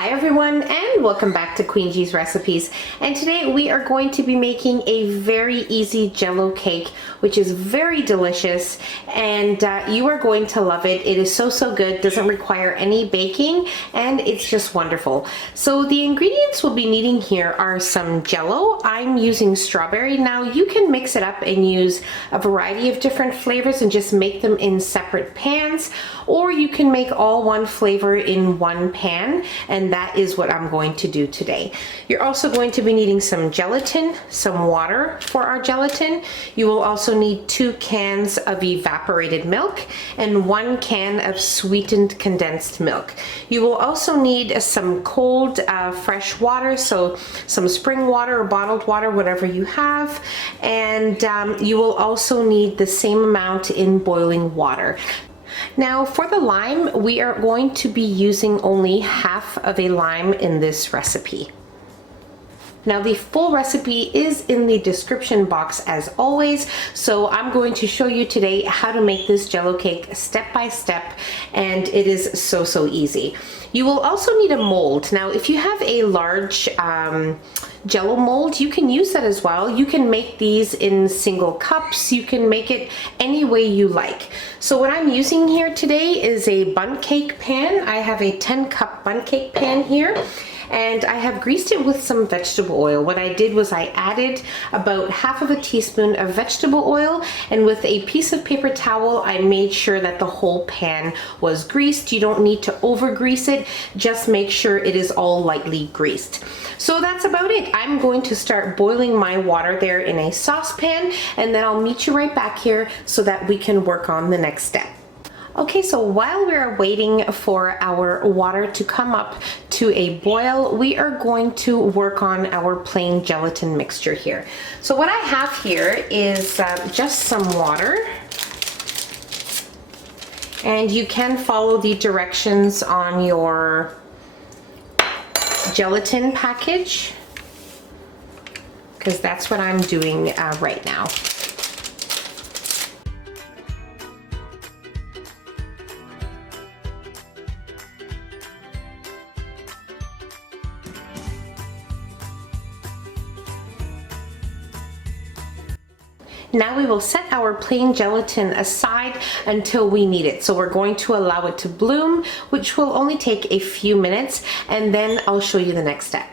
Hi everyone, and welcome back to Queen G's Recipes. And today we are going to be making a very easy jello cake, which is very delicious, and you are going to love it. It is so good, doesn't require any baking, and it's just wonderful. So the ingredients we'll be needing here are some jello. I'm using strawberry. Now you can mix it up and use a variety of different flavors and just make them in separate pans, or you can make all one flavor in one pan, and that is what I'm going to do today. You're also going to be needing some gelatin, some water for our gelatin. You will also need 2 cans of evaporated milk and 1 can of sweetened condensed milk. You will also need some cold fresh water, so some spring water or bottled water, whatever you have, and you will also need the same amount in boiling water. Now for the lime, we are going to be using only half of a lime in this recipe. Now the full recipe is in the description box as always, so I'm going to show you today how to make this jello cake step by step, and it is so easy. You will also need a mold. Now if you have a large jello mold, you can use that as well. You can make these in single cups. You can make it any way you like. So what I'm using here today is a bundt cake pan. I have a 10-cup bundt cake pan here, and I have greased it with some vegetable oil. What I did was I added about half of a teaspoon of vegetable oil, and with a piece of paper towel I made sure that the whole pan was greased. You don't need to over grease it, just make sure it is all lightly greased. So that's about it. I'm going to start boiling my water there in a saucepan, and then I'll meet you right back here so that we can work on the next step. Okay, so while we're waiting for our water to come up to a boil, we are going to work on our plain gelatin mixture here. So what I have here is just some water, and you can follow the directions on your gelatin package, because that's what I'm doing right now. Now we will set our plain gelatin aside until we need it. So we're going to allow it to bloom, which will only take a few minutes, and then I'll show you the next step.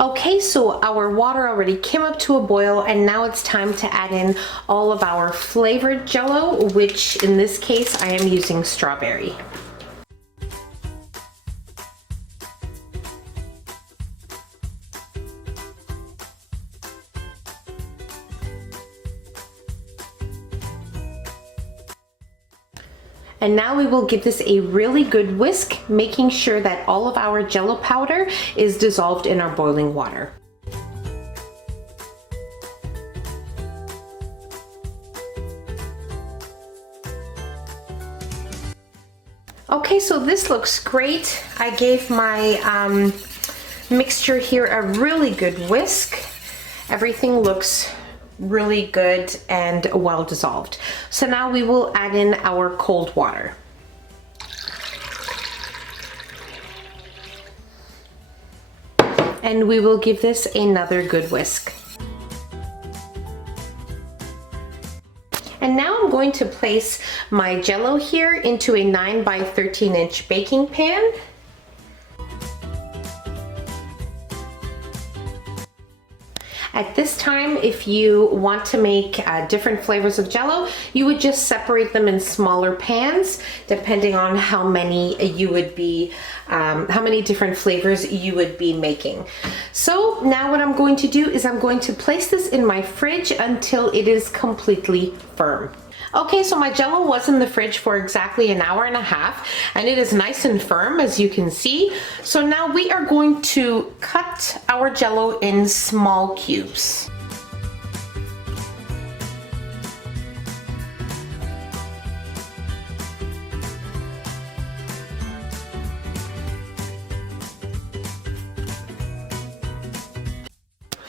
Okay, so our water already came up to a boil, and now it's time to add in all of our flavored jello, which in this case I am using strawberry. And now we will give this a really good whisk, making sure that all of our jello powder is dissolved in our boiling water. Okay, so this looks great. I gave my mixture here a really good whisk. Everything looks really good and well dissolved. So now we will add in our cold water. And we will give this another good whisk. And now I'm going to place my jello here into a 9 by 13 inch baking pan. At this time, if you want to make different flavors of jello, you would just separate them in smaller pans, depending on how many you would be, how many different flavors you would be making. So now what I'm going to do is I'm going to place this in my fridge until it is completely firm. Okay, so my jello was in the fridge for exactly an hour and a half, and it is nice and firm, as you can see. So now we are going to cut our jello in small cubes.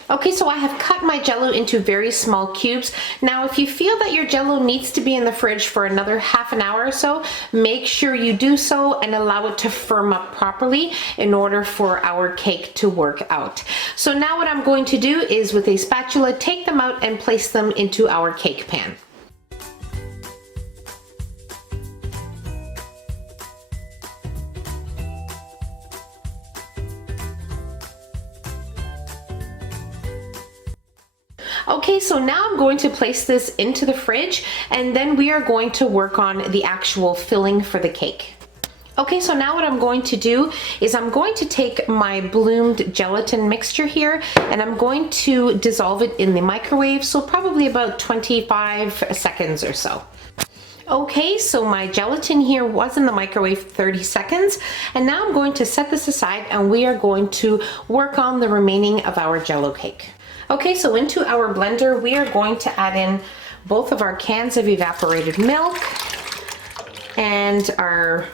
Okay, so I have cut my jello into very small cubes. Now, if you feel that your jello needs to be in the fridge for another half an hour or so, make sure you do so and allow it to firm up properly in order for our cake to work out. So now what I'm going to do is with a spatula, take them out and place them into our cake pan. Okay, so now I'm going to place this into the fridge and then we are going to work on the actual filling for the cake. Okay, so now what I'm going to do is I'm going to take my bloomed gelatin mixture here and I'm going to dissolve it in the microwave, so probably about 25 seconds or so. Okay, so my gelatin here was in the microwave 30 seconds, and now I'm going to set this aside and we are going to work on the remaining of our jello cake. Okay, so into our blender, we are going to add in both of our cans of evaporated milk and our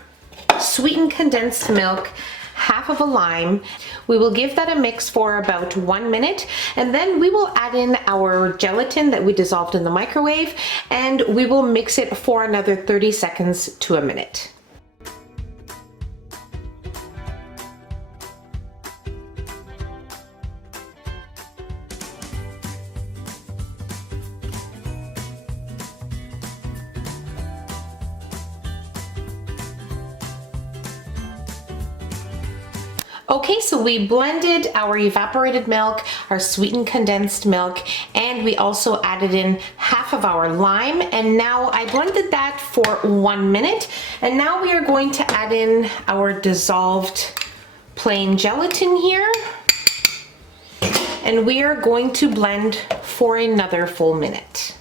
sweetened condensed milk, half of a lime. We will give that a mix for about 1 minute, and then we will add in our gelatin that we dissolved in the microwave, and we will mix it for another 30 seconds to a minute. Okay, so we blended our evaporated milk, our sweetened condensed milk, and we also added in half of our lime, and now I blended that for 1 minute, and now we are going to add in our dissolved plain gelatin here, and we are going to blend for another full minute.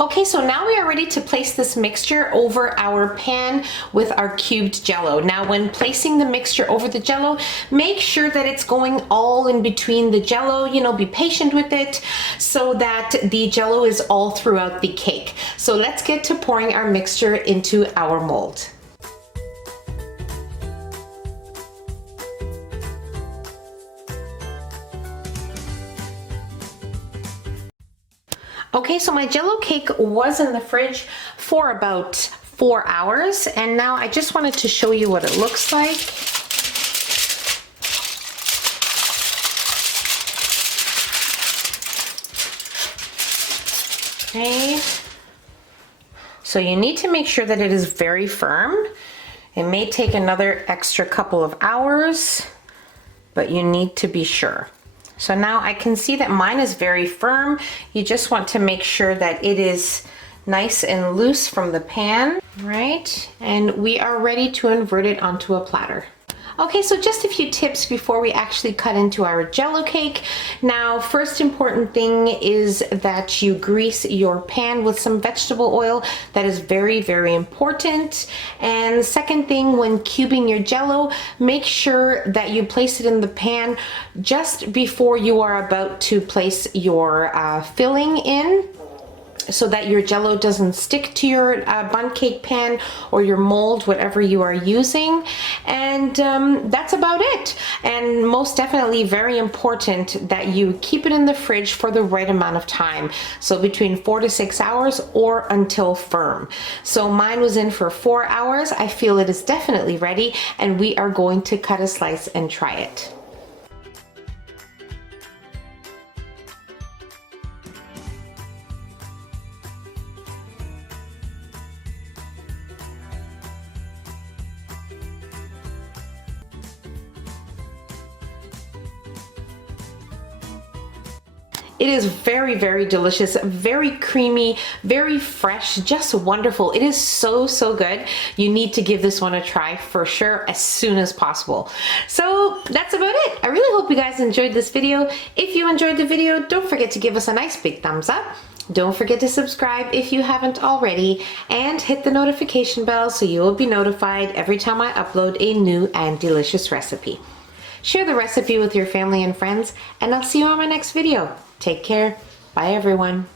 Okay, so now we are ready to place this mixture over our pan with our cubed jello. Now when placing the mixture over the jello, make sure that it's going all in between the jello, you know, be patient with it so that the jello is all throughout the cake. So let's get to pouring our mixture into our mold. Okay, so my jello cake was in the fridge for about 4 hours, and now I just wanted to show you what it looks like. Okay, so you need to make sure that it is very firm. It may take another extra couple of hours, but you need to be sure. So now I can see that mine is very firm. You just want to make sure that it is nice and loose from the pan, right? And we are ready to invert it onto a platter. Okay, so just a few tips before we actually cut into our jello cake. Now, first important thing is that you grease your pan with some vegetable oil. That is very, very important. And second thing, when cubing your jello, make sure that you place it in the pan just before you are about to place your filling in, so that your jello doesn't stick to your bun cake pan or your mold, whatever you are using. And that's about it. And most definitely very important that you keep it in the fridge for the right amount of time. So between 4 to 6 hours or until firm. So mine was in for 4 hours. I feel it is definitely ready, and we are going to cut a slice and try it. It is very, very delicious, very creamy, very fresh, just wonderful. It is so, so good. You need to give this one a try for sure as soon as possible. So that's about it. I really hope you guys enjoyed this video. If you enjoyed the video, don't forget to give us a nice big thumbs up. Don't forget to subscribe if you haven't already, and hit the notification bell so you will be notified every time I upload a new and delicious recipe. Share the recipe with your family and friends, and I'll see you on my next video. Take care. Bye, everyone.